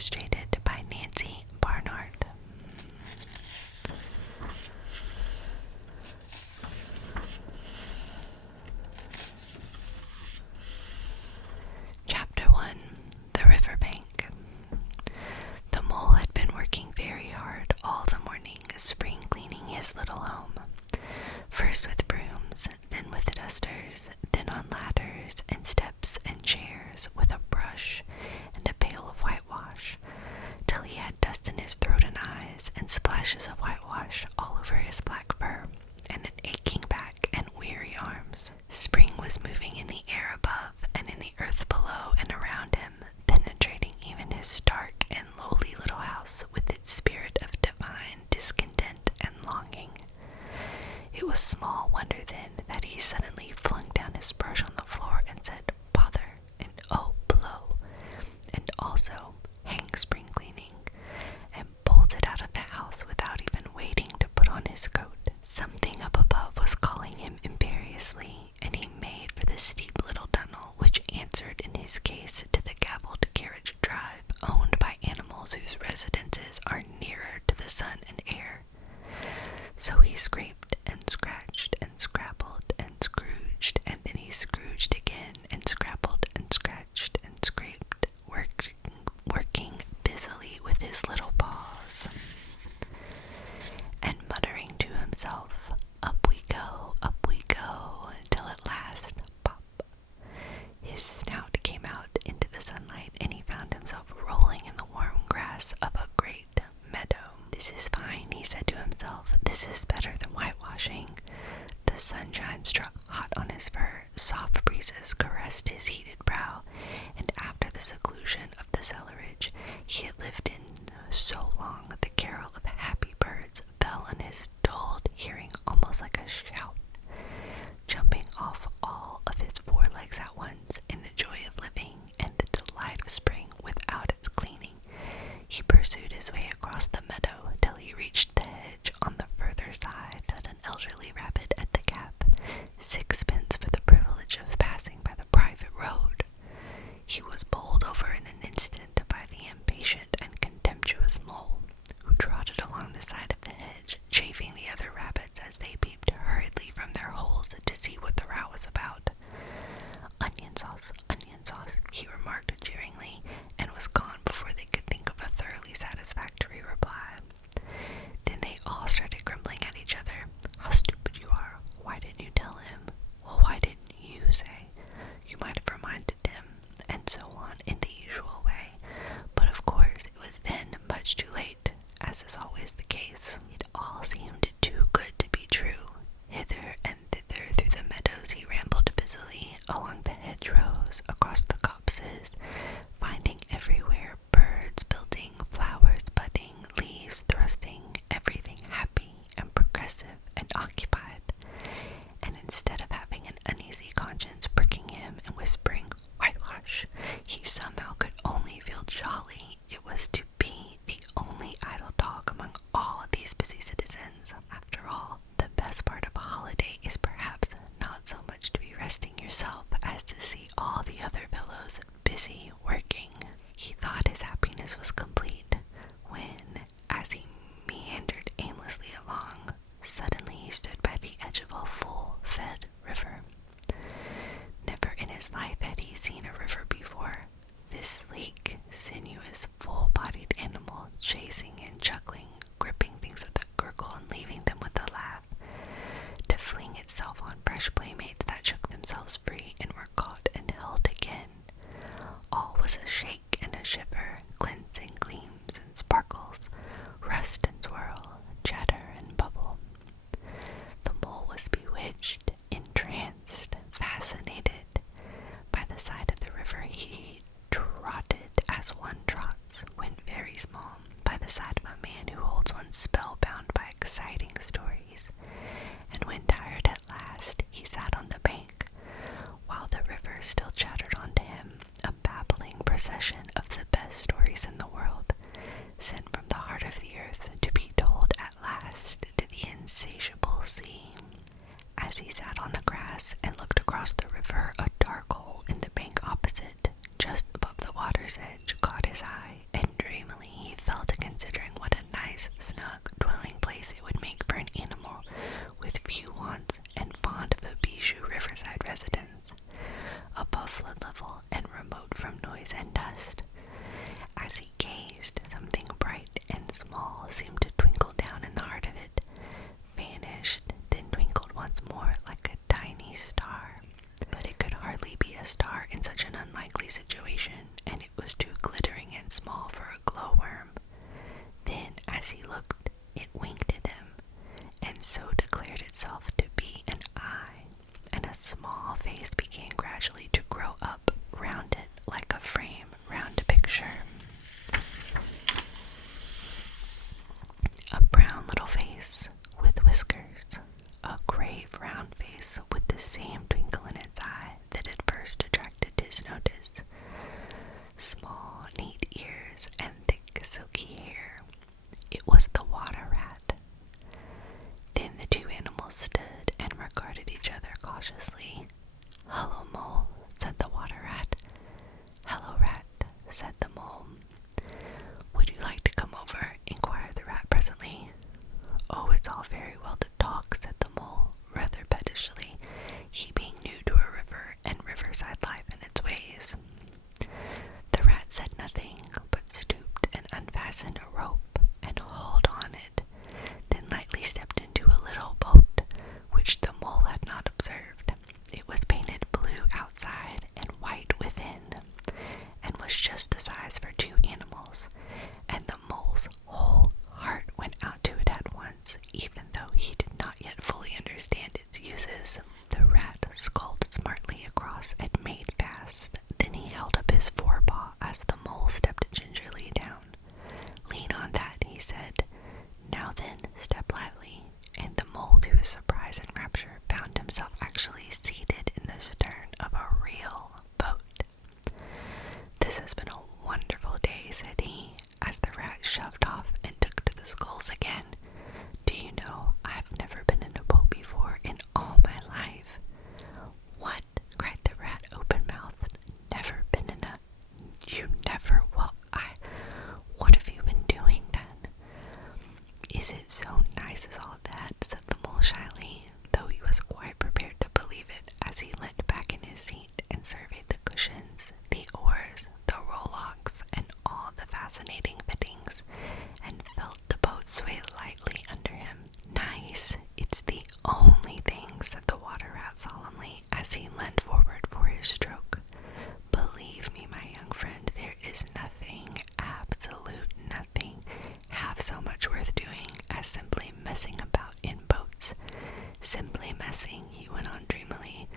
illustrated by Nancy Barnard. Chapter 1. The Riverbank. The mole had been working very hard all the morning, spring cleaning his little home. First with brooms, then with dusters, then on ladders and steps and chairs, with a brush and a pail of whitewash, till he had dust in his throat and eyes, and splashes of whitewash all over his black fur, and an aching back and weary arms. Spring was moving in the air above, and in the earth below and around him, penetrating even his dark and lowly little house with its spirit of divine discontent and longing. It was small wonder then that he suddenly flung down his brush on the floor and said, "Bother," and "Oh, blow," and also "Hang spring cleaning," and bolted out of the house without even waiting to put on his coat. Something up above was calling him imperiously, and he made for the steep little tunnel which answered in his case to the gavelled carriage drive owned by animals whose residences are nearer to the sun and air. So he scraped and scratched and scrabbled and scrooged, and then he scrooged again and scrabbled and scratched and scraped, working busily with his little paws, and muttering to himself, up we go, until at last, pop, his snout came out into the sunlight, and he found himself rolling in the warm grass of a great meadow. "This is fine," he said to himself. "This is better than whitewashing." The sunshine struck hot on his fur, soft breezes caressed his heated brow, and after the seclusion of the cellarage he had lived in so long, the carol of happy birds fell on his dulled hearing almost like a shout. Jumping off all of his four legs at once, in the joy of living and the delight of spring without its cleaning, he pursued his way across the meadow till he reached the hedge on the further side. Said an elderly rabbit at the gap, "Sixpence for the privilege of passing by the private road." He was bowled over in an instant by the impatient and contemptuous mole, who trotted along the side of the hedge, chaffing the other rabbits as they peeped hurriedly from their holes to see what the row was about. Onion sauce," he remarked jeeringly, and was gone before they could think of a thoroughly satisfactory reply. Then they all started grumbling at each other. "How stupid you are! Why didn't you tell him? Well, why didn't you say? You might have reminded him," and so on in the usual way. But of course it was then much too late, as is always the case. It all seemed too good to be true. Hither and thither through the meadows he rambled busily, along the hedgerows, across the copses, finding everywhere birds building, flowers budding, leaves thrusting, everything happy and progressive and occupied. And instead of having an uneasy conscience pricking him and whispering, "Whitewash," he somehow could only feel jolly. It was to be the only idle dog among all these busy citizens. After all, the best part of a holiday is perhaps not so much to be resting yourself as to see all the other fellows busy working. He thought his happiness was complete when, as he meandered aimlessly along, suddenly he stood by the edge of a full-fed river. Never in his life had he seen a river before. This sleek, sinuous, full-bodied animal, chasing and chuckling, gripping things with a gurgle and leaving them with a laugh, to fling itself on fresh playmates that shook themselves free and were caught and held again. All was a shake and a shiver, glints and gleams and sparkles, rust and swirl, chatter and bubble. The mole was bewitched, entranced, fascinated. By the side of the river he trotted as one trots when very small, by the side of a man who holds one spellbound by exciting stories, and when tired at last he sat on the bank, while the river still chattered on to him, a babbling procession of the best stories in the world, sent from the heart of the earth to be told at last to the insatiable sea. As he sat on the grass and looked across the river, a dark hole in the bank opposite, just above the water's edge, caught his eye, and drew he looked, it winked at him, and so declared itself to be an eye, and a small face began gradually to grow up round it like a frame round a picture. A brown little face with whiskers, a grave round face with the same twinkle in its eye that had first attracted his notice, small neat ears and thick silky hair. It was the water rat. Then the two animals stood and regarded each other cautiously. "Hello, Mole," said the water rat. "Hello, Rat," said the Mole. "Would you like to come over?" inquired the rat presently. "Oh, it's all very well to talk," said the Mole, rather pettishly, he being new to a river and riverside life and its ways. The rat said nothing, but stooped and unfastened a rope and hauled on it, then lightly stepped into a little boat, which the Mole had not observed. It was painted blue outside and white within, and was just the size for two animals, and the Mole's whole heart went out to it at once, even though he did not yet fully understand its uses. The rat sculled smartly across and made fast. Then he held up his forepaw as the Mole stepped gingerly down. "Lean on that," he said. "Now then, step lively." And the Mole, to his surprise and rapture, found himself actually seated in the stern of a real boat. "This has been a wonderful day," said he, as the rat shoved off and took to the sculls again. "Do you know, I've never been in a boat before in all my life." "What?" cried the rat, open-mouthed. "Never been in a... You never... Well, what have you been doing then?" "Is it so nice as all that?" said the Mole shyly, though he was quite prepared to believe it, as he leant back in his seat and surveyed the cushions, the oars, the rowlocks, and all the fascinating fittings, and felt the boat sway lightly under him. "Nice, it's the only thing," said the water rat solemnly, as he leaned forward for his stroke. "Believe me, my young friend, there is nothing, absolute nothing, half so much worth doing as simply messing about in boats. Simply messing," he went on dreamily.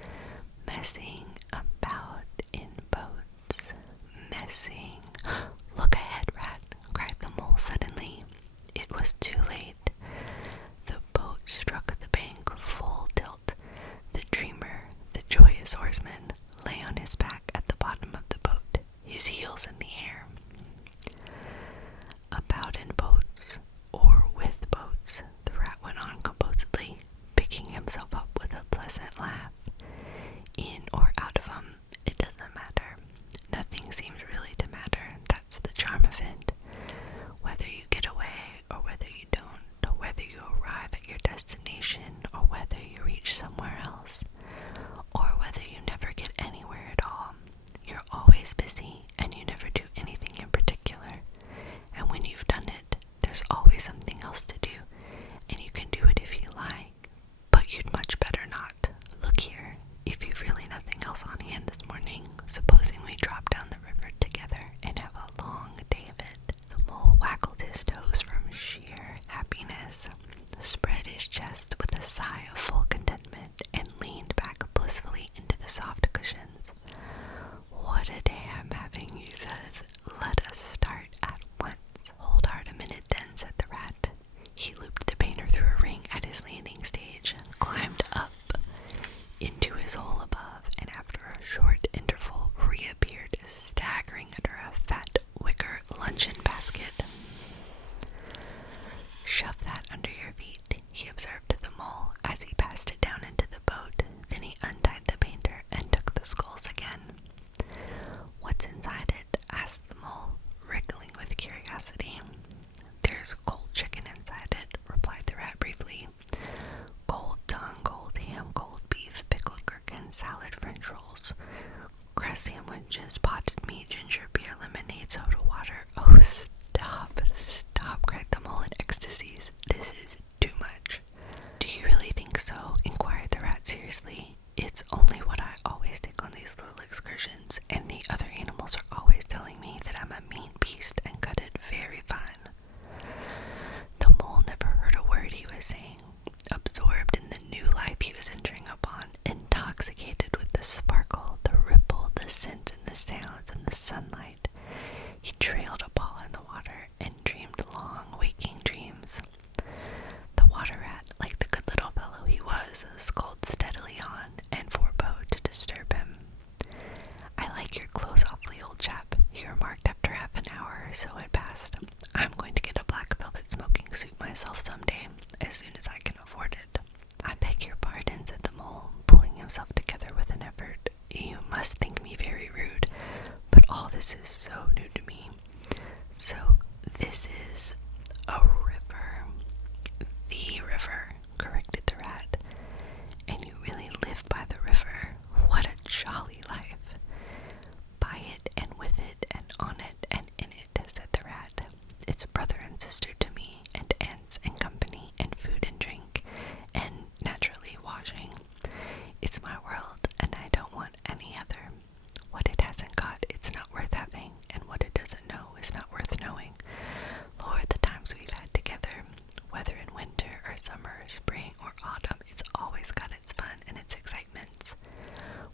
"Messing about in boats. Messing." "Look ahead, Rat," cried the Mole suddenly. It was too late. The boat struck the bank full tilt. The dreamer, the joyous oarsman, lay on his back at the bottom of the boat, his heels in the air. "About in boats, or with boats," the rat went on composedly, picking himself up with a pleasant laugh. "In or out of 'em, it doesn't matter. Nothing seems really to matter. That's the charm of it. Whether you get away or whether you don't, or whether you arrive at your destination or whether you reach somewhere else, or whether you never get anywhere at all, you're always busy and you never do anything in particular. And when you've done it, there's always something else to do, and you can do it if you like. But you'd much better not. Look here, if you've really nothing else on hand this morning, supposing we drop down the river together and have a long day of it." The Mole waggled his toes from sheer happiness, spread his chest with a sigh of full contentment, and leaned back blissfully into the soft cushions. "What a day I'm having," he said. "Let us start at once." "Hold hard a minute then," said the rat. He looped the painter through a ring at his landing stage, climbed up into his hole above, and after a short interval reappeared, staggering under a fat wicker luncheon basket. "Shove that under your feet," he observed to the Mole as he passed it down into the boat. Then he untied the painter and took the sculls again. "What's inside it?" asked the Mole, wriggling with curiosity. "There's cold chicken inside it," replied the rat briefly. "Cold tongue, cold ham, cold beef, pickled gherkins, salad, French rolls, crust sandwiches, potted meat, ginger beer, lemonade, soda water." "Oh, stop, cried the Mole in ecstasies. "This is too much." "Do you really think so?" inquired the rat seriously. "It's only what I always take on these little excursions, and the other animals are always telling me that I'm a mean beast and cut it very fine." It's brother and sister to me, and aunts and company, and food and drink, and naturally washing. It's my world, and I don't want any other. What it hasn't got, it's not worth having, and what it doesn't know is not worth knowing. Lord, the times we've had together, whether in winter or summer, spring or autumn, it's always got its fun and its excitements.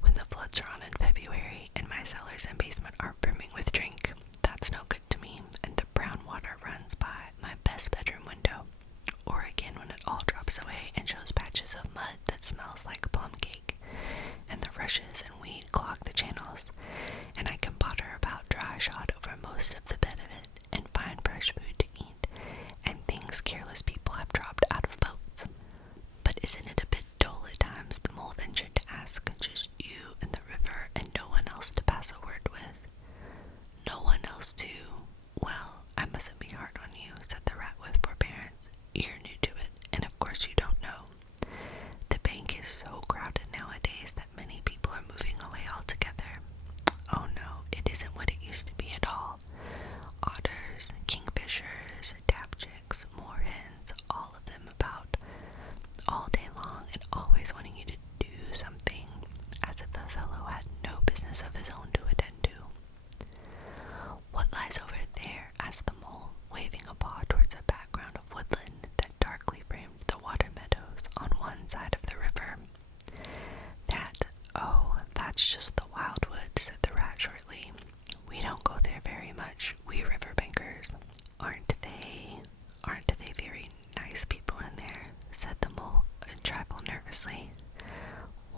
When the floods are on in February, and my cellars and basement are brimming with drink, that's no good to me, and the brown water runs by my best bedroom window. Or again when it all drops away and shows patches of mud that smells like plum cake, and the rushes and weed clog the channels, and I can potter about dry shod over most of the bed of it, and find fresh food to eat, and things careless people have dropped out of boats. But isn't it a bit dull at times, the mole ventured to ask, just you and the river, and no one else to pass a word with? No one else to? Well, I mustn't be hard on you, said the rat with forbearance. You're new to it, and of course you don't know. The bank is so crowded nowadays that many people are moving away altogether. Oh no, it isn't what it used to be at all. Otters, kingfishers, dabchicks, moorhens, all of them about all day long and always wanting you to do something, as if a fellow had no business of his own to attend to. What lies over there? Asked the mole, waving a paw towards a background of woodland that darkly framed the water meadows on one side of the river. That's just the wildwood, said the rat shortly. We don't go there very much, we riverbankers. Aren't they very nice people in there? Said the mole, a trifle nervously.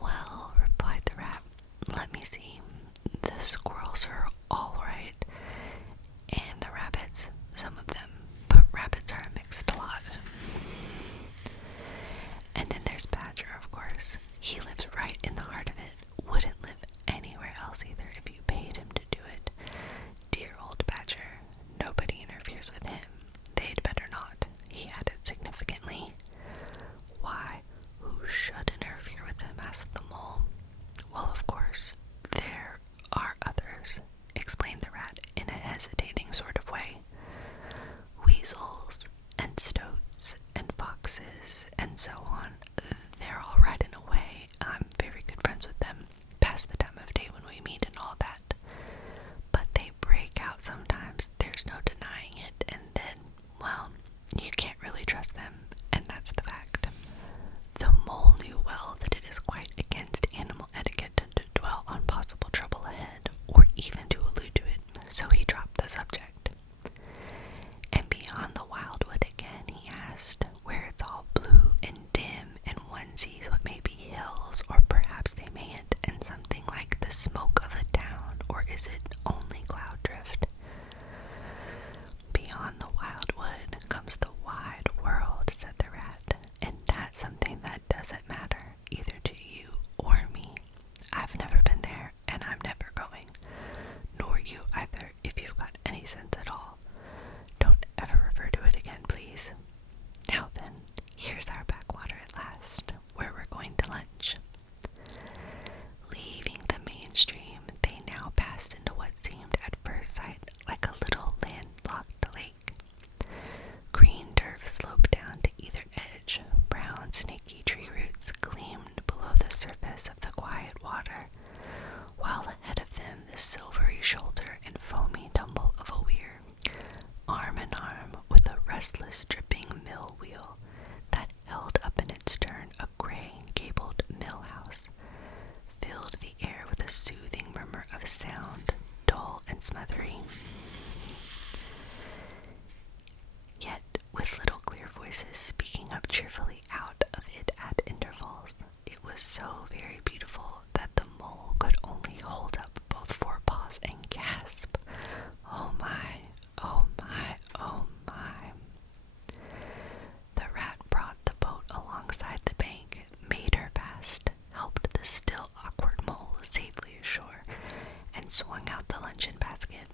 Well, replied the rat, let me see. The squirrels are all right, and the rabbits, some of them, but rabbits are a mixed lot. And then there's Badger, of course. He lives right in the heart of it. Wouldn't live anywhere else either if you paid him to do it. Dear old Badger. Nobody interferes with him. They'd better not, he added significantly. Why, who should interfere with him? Asked the mole. Well, of course, there are others, explained the rat in a hesitating sort of way. Weasels and stoats and foxes and so on. They're all right in a way. I'm very good friends with them, past the time of day when we meet and all that. But they break out sometimes, there's no denying it, and then, well, you can't really trust them, and that's the fact. The mole knew well that it is quite against animal etiquette to dwell on possible trouble ahead, or even to allude to it, so he dropped the subject. And beyond the wildwood again, he asked, where it's all blue and dim, and one sees what may be hills, or perhaps they mayn't, and something like the smoke of a town, or is it only cloud drift? Beyond the wildwood comes the wide world, said the rat, and that's something that doesn't matter, either to you or me. I've never been there, and I'm never going, nor you either, if you've got any sense at all. Don't ever refer to it again, please. Now then, here's our backwater at last, where we're going to lunch. Leaving the main stream, they now passed into what seemed at first sight like a little landlocked lake. Green turf sloped down to either edge, brown snaky tree roots gleamed below the surface of the quiet water, while ahead of them the silvery shoulder and foamy tumble of a weir, arm in arm with a restless dripping mill wheel that held up in its stern a gray gabled mill house, filled the air with a soothing murmur of sound, dull and smothering. Yet with little clear voices speaking up cheerfully out of it at intervals, it was so very beautiful that the mole could only hold up both forepaws and gasp, "Oh my, oh my, oh my." The rat brought the boat alongside the bank, made her fast, helped the still awkward mole safely ashore, and swung out the luncheon basket.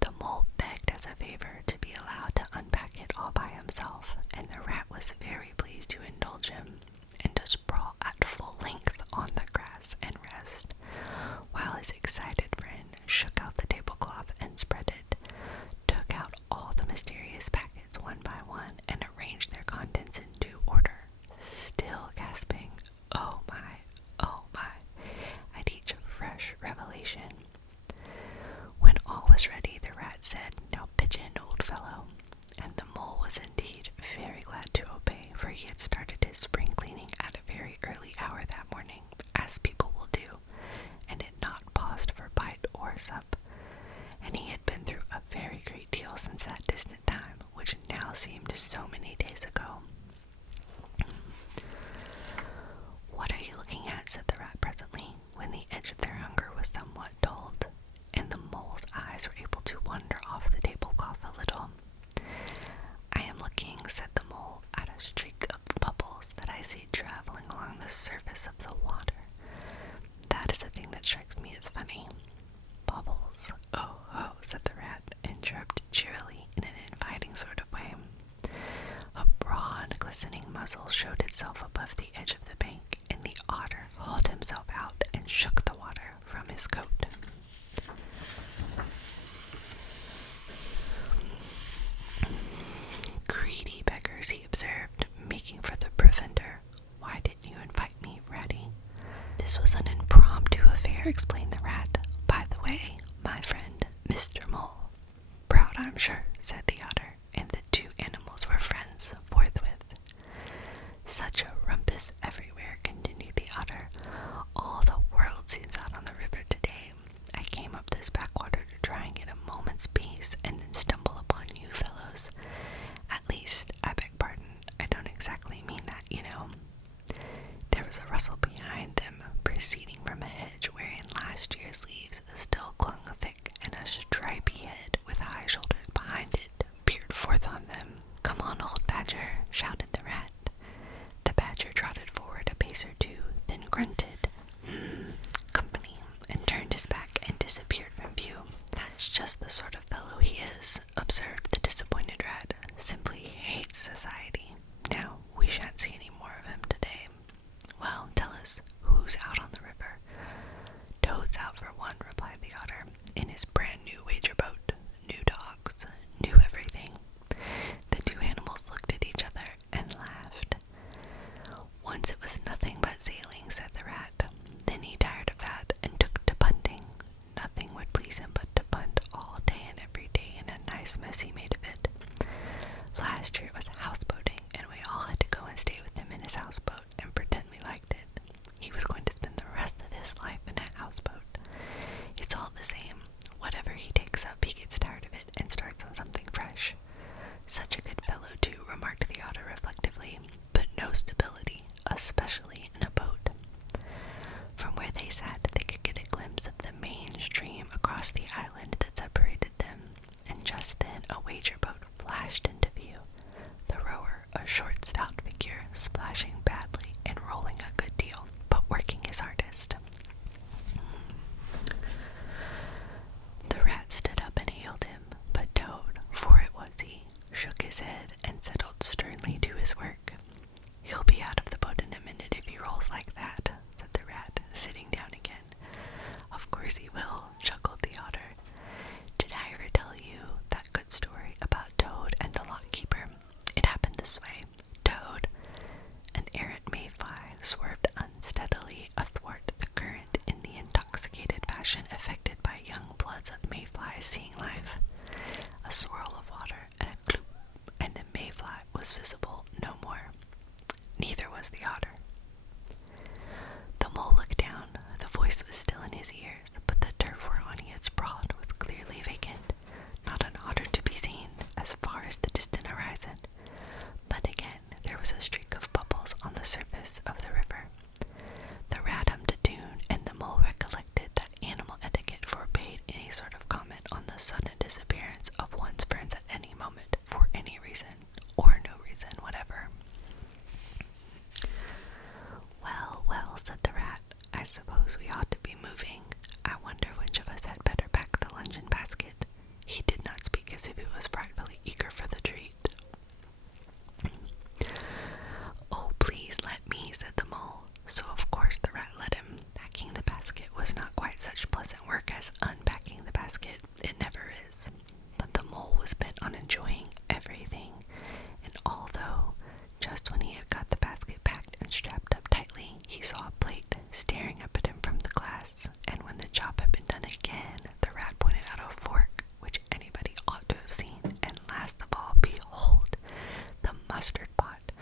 The mole begged as a favor to be allowed to unpack it all by himself, and the rat was very pleased to indulge him, and to sprawl at full length on the grass and rest, while his excited friend shook out the tablecloth and spread it, took out all the seemed so many days ago. "What are you looking at?" said the rat presently, when the edge of their hunger was somewhat dulled, and the mole's eyes were able to wander off the tablecloth a little. "I am looking," said the mole, "at a streak of bubbles that I see traveling along the surface of the water. That is a thing that strikes me as funny." "Bubbles? Oh, ho," said the rat, and chirruped cheerily in an inviting sort of way. A broad, glistening muzzle showed itself above the edge of the bank, and the otter hauled himself out and shook the water from his coat. "Greedy beggars," he observed, making for the provender. "Why didn't you invite me, Ratty?" "This was an impromptu affair," explained the rat. "By the way, my friend, Mr. Mole." "Proud, I'm sure," said the otter, and the two animals were friends forthwith. "Such a rumpus everywhere," continued the otter. "All the world seems out on the river today. I came up this backwater to try and get a moment's peace, and then stumble upon you fellows. At least, I beg pardon, I don't exactly mean that, you know." There was a rustle behind them, proceeding from a hedge wherein last year's leaves still clung thick, and a stripy head with high shoulders behind it peered forth on them. "Come on, old badger," shouted the rat. The badger trotted forward a pace or two, then grunted, "Company," and turned his back and disappeared from view. "That's just the sort of fellow he is," observed the disappointed rat. "Simply hates society. Now, we shan't see any more of him today. Well, tell us, who's out on the river?" "Toad's out for one," replied the otter, "in his brand new wager boat. New dogs, new everything." The two animals looked at each other and laughed. "Once it was nothing but sailing," said the rat. "Then he tired of that and took to punting. Nothing would please him but to punt all day and every day, and a nice mess he made of it. Last year it was houseboating, and we all had to go and stay with him in his houseboat and pretend we liked it. He was going to spend the rest of his life in a houseboat. It's all the same. Whatever he takes up, he gets tired of it and starts on something fresh. Such a good fellow, too," remarked the otter reflectively, "but no stability, especially in a boat." From where they sat, they could get a glimpse of the main stream across the island that separated them, and just then a wager boat flashed into view. The rower, a short, stout figure, splashing badly and rolling a good deal, but working his hardest. The rat stood up and hailed him, but Toad, for it was he, shook his head and settled sternly to his work. "He'll be out of the boat in a minute if he rolls like that," said the rat, sitting down again. "Of course he will," chuckled the otter. "Did I ever tell you that good story about Toad and the lock-keeper? It happened this way. Toad, an errant mayfly, swerved unsteadily athwart the current in the intoxicated fashion affected by young bloods of mayflies seeing life. A swirl of water and a cloop, and the mayfly was visible no more. Neither was the otter." The mole looked down. The voice was still in his ears, but the turf whereon he had sprawled was clearly vacant. Not an otter to be seen, as far as the distant horizon. But again there was a streak of bubbles on the surface of the river. The rat hummed a tune, and the mole recollected that animal etiquette forbade any sort of comment on the sudden disappearance of one's friends at any moment, for any reason, or no reason whatever. "Well, well," said the rat, "I suppose we ought to be moving. I wonder which of us had better pack the luncheon basket." He did not speak as if he was frightfully eager for the treat. "Oh, please let me," said the mole. So of course the rat let him. Packing the basket was not quite such pleasant work as unpacking the basket. It never is. But the mole was bent on enjoying everything, and although just when he had got the basket packed and strapped up tightly, he saw a plate staring up at him from the glass, and when the job had been done again, the rat pointed out a fork, which anybody ought to have seen, and last of all, behold, the mustard pot,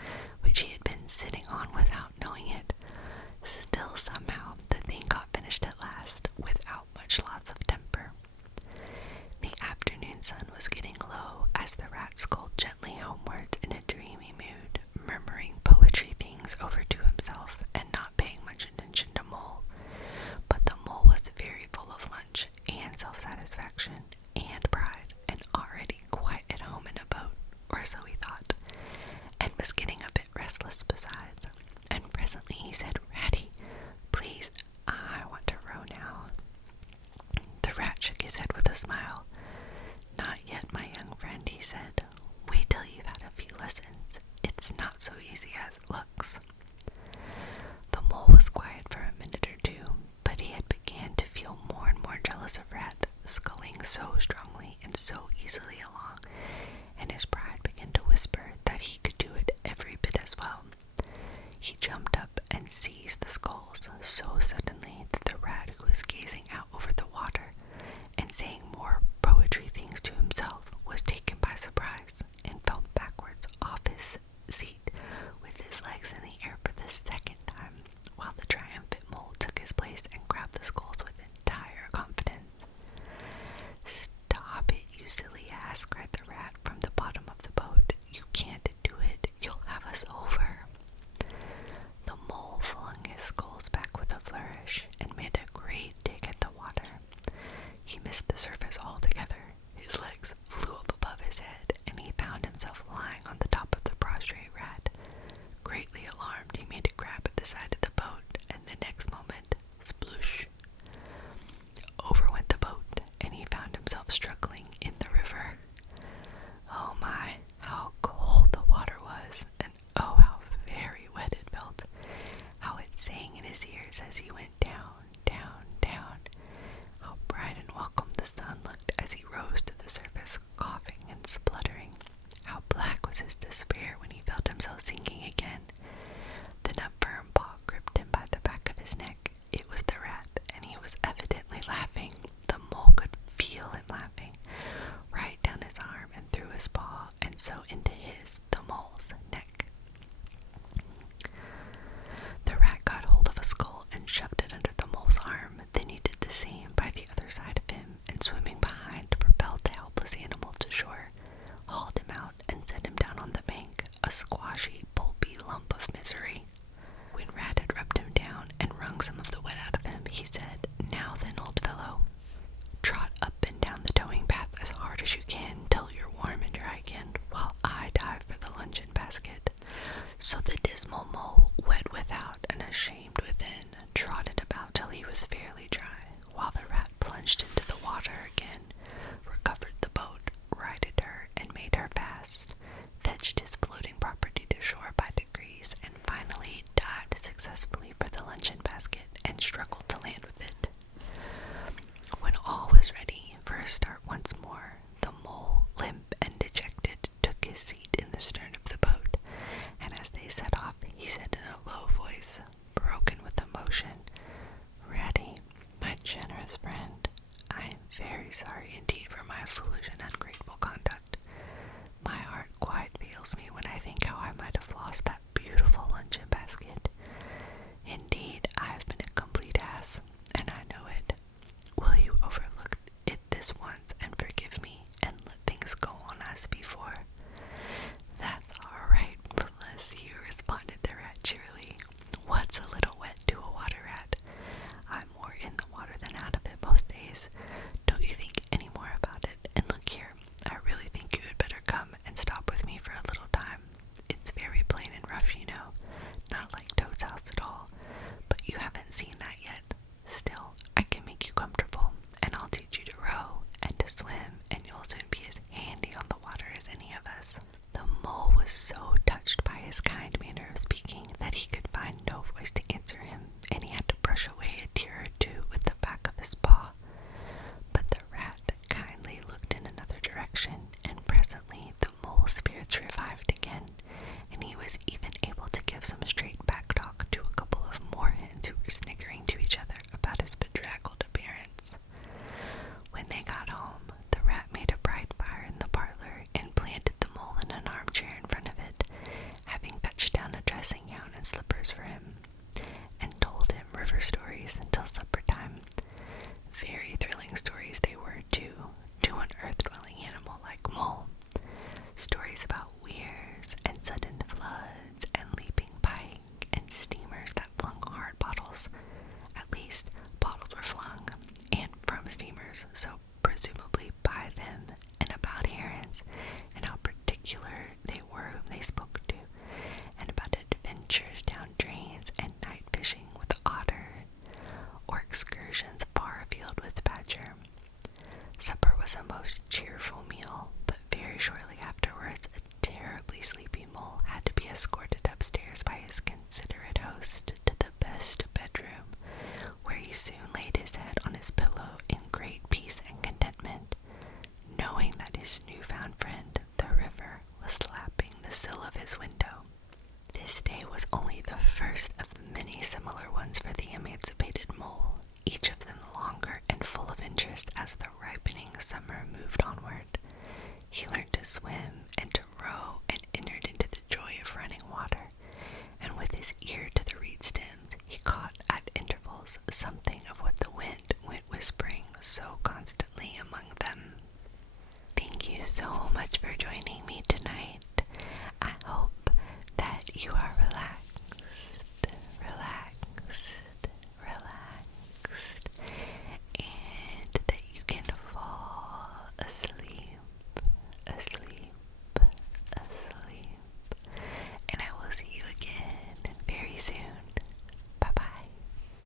which he had been sitting on without knowing it. Still, somehow, the thing got finished at last, without much loss of temper. The afternoon sun was getting low as the rat sculled gently homeward. moles so suddenly that the rat, who was gazing out over the water and saying more poetry things to himself, was taken by surprise and fell backwards off his seat with his legs in the air for the second time, while the triumphant mole took his place and grabbed the skulls with entire confidence. "Stop it, you silly ass," cried the rat from the bottom of the boat. "You can't do it. You'll have us over." The mole flung his skulls back with a flourish and made a great dig at the water. He missed the surface altogether. His legs flew up above his head, and he found himself lying on the top of the prostrate rat. Greatly alarmed, he made a grab at the side of the boat, and the next moment, sploosh! Over went the boat, and he found himself struggling in the river. Oh my, how cold the water was, and oh, how very wet it felt. How it sang in his ears as he went down, down, down. How bright and welcome the sun looked as he rose to the surface, coughing and spluttering. How black was his despair when he felt himself sinking again. Then a firm paw gripped him by the back of his neck. It was the rat, and he was evidently laughing. The mole could feel him laughing, right down his arm and through his paw, and so into his, the mole's, neck. The rat got hold of a skull and shoved it under the mole's arm. Then he did the same by the other side of him, and swimming behind, propelled the helpless animal to shore, hauled him out, and set him down on the bank, a squashy, pulpy lump of misery. When Rat had rubbed him down and wrung some of the wet out of him, he said, "Now then, old fellow, trot up and down the towing path as hard as you can till you're warm and dry again, while I dive for the luncheon basket." So the dismal mole, wet without and ashamed within, trotted about till he was fairly dry, while the rat plunged into the water again, recovered the boat, righted her, and made her fast, fetched his floating property to shore by degrees, and finally dived successfully for the luncheon basket and struggled to land with it. When all was ready for a start once more, the mole, limp and dejected, took his seat in the stern of the boat, and as they set off, he said in a low voice, broken with emotion, "Ratty, my generous friend, I am very sorry indeed for my foolish and ungrateful conduct. My heart quite fails me when I think how I might have lost that beautiful luncheon basket. Indeed, I have been a complete ass, and I know it. Will you overlook it this once and forgive me, and let things go on as before?" "That's all right, bless you," responded the rat cheerily. "What's a little wet to a water rat? I'm more in the water than out of it most days. Don't you think any more about it. And look here, I really think you had better come and stop with me for a little time. It's very plain and rough, you know, not like Toad's house at all, but you haven't seen that yet. Still, I can make you comfortable, and I'll teach you to row and to swim, and you'll soon be as handy on the water as any of us." The mole was so touched by his kind manner of speaking that he could find no voice to answer him, and he had to brush away a tear or two with the back of his paw. But the rat kindly looked in another direction, and presently the mole's spirits revived again, and he was even able to give some straight back talk to a couple of moorhens who were sniggering to each other about his bedraggled appearance. When they got home, the rat made a bright fire in the parlor and planted the mole in an armchair in front of it, having fetched down a dressing gown and slippers for him, and told him river stories until supper time. Very thrilling stories they were, too, to an earth-dwelling animal like mole. Stories about weirs and sudden floods and leaping pike and steamers that flung hard bottles. At least, bottles were flung, and from steamers, so presumably by them, and about herons, and how particular they were whom they spoke to, and about adventures down drains and night fishing with otter, or excursions far afield with badger. Supper was a most cheerful meal, but very shortly afterwards a terribly sleepy mole had to be escorted upstairs by his considerate host to the best bedroom, where he soon laid his head on his pillow in great peace and contentment, knowing that his newfound friend, the river, was lapping the sill of his window. This day was only the first of many similar ones for the emancipated mole, each of them longer and full of interest as the ripening summer moved onward. He learned to swim and to row and entered into the joy of running water, and with his ear to the reed stems, he caught at intervals something of what the wind went whispering so constantly among them. Thank you so much for joining me tonight. I hope that you are